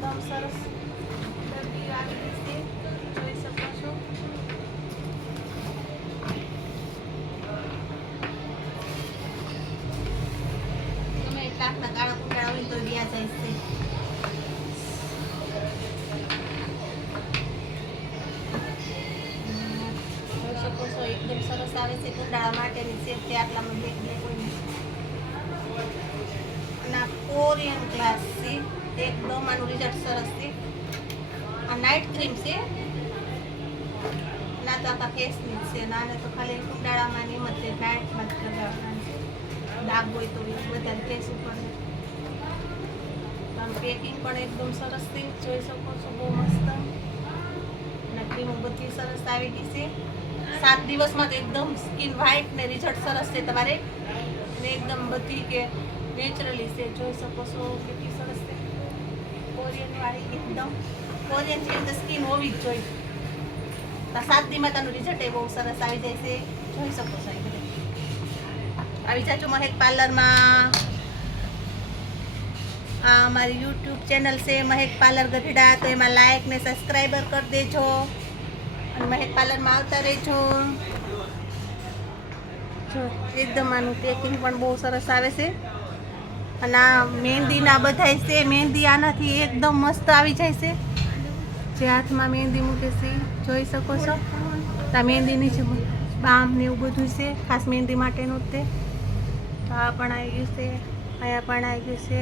એકદમ સરસ ડબ્બી આવી છે, જોઈ શકો છો. તમે એટલા કાળા કુંડાળા હોય તો વ્યા જાય છે. જોઈ શકો છો એકદમ સરસ આવે છે. કુંડાળા માટેની સેટ છે. આટલામાં બ્લેક બ્લેક હોય અને આ કોરિયન ગ્લાસ છે. એકદમ આનું રિઝલ્ટ સરસ છે. આ નાઇટ ક્રીમ છે, ના તો આખા ફેસની જ છે. નાને તો ખાલી કુંડાળામાં ની મત નાઇટમાં જ લગાવવાની છે. ડાઘ હોય તો વધારે ફેસ ઉપર. આમ પેકિંગ પણ એકદમ સરસ છે, જોઈ શકો છો. બહુ મસ્ત અને ક્રીમો બધી સરસ આવી ગઈ છે. 7 દિવસમાં તો એકદમ સ્કિન વ્હાઇટ ને રિઝલ્ટ સરસ છે તમારે. અને એકદમ બધી કે નેચરલી છે, જોઈ શકો છો કેટલી સરસ છે. કોરિયન વાળી એકદમ કોરિયન જેવી તો સ્કિન હોવી જ જોઈએ. 7 દિવસમાં તેનું રિઝલ્ટ એ બહુ સરસ આવી જાય છે, જોઈ શકો છો. આવી જાજો મહેક પાર્લરમાં. આ અમારી યુટ્યુબ ચેનલ છે મહેક પાર્લર ગઢડા, તો એમાં લાઈક ને સબસ્ક્રાઈબર કરી દેજો અને મહેક પાર્લરમાં આવતા રહેજો. જો એકદમ આનું પેકિંગ પણ બહુ સરસ આવે છે. અને આ મહેંદીના બધાય છે. મહેંદી આનાથી એકદમ મસ્ત આવી જાય છે. જે હાથમાં મહેંદી મૂકે છે, જોઈ શકો છો. આ મહેંદીની છે બામ ને એવું બધું છે, ખાસ મહેંદી માટેનું જ તે. તો આ પણ આવી ગયું છે, અહીંયા પણ આવી ગયું છે.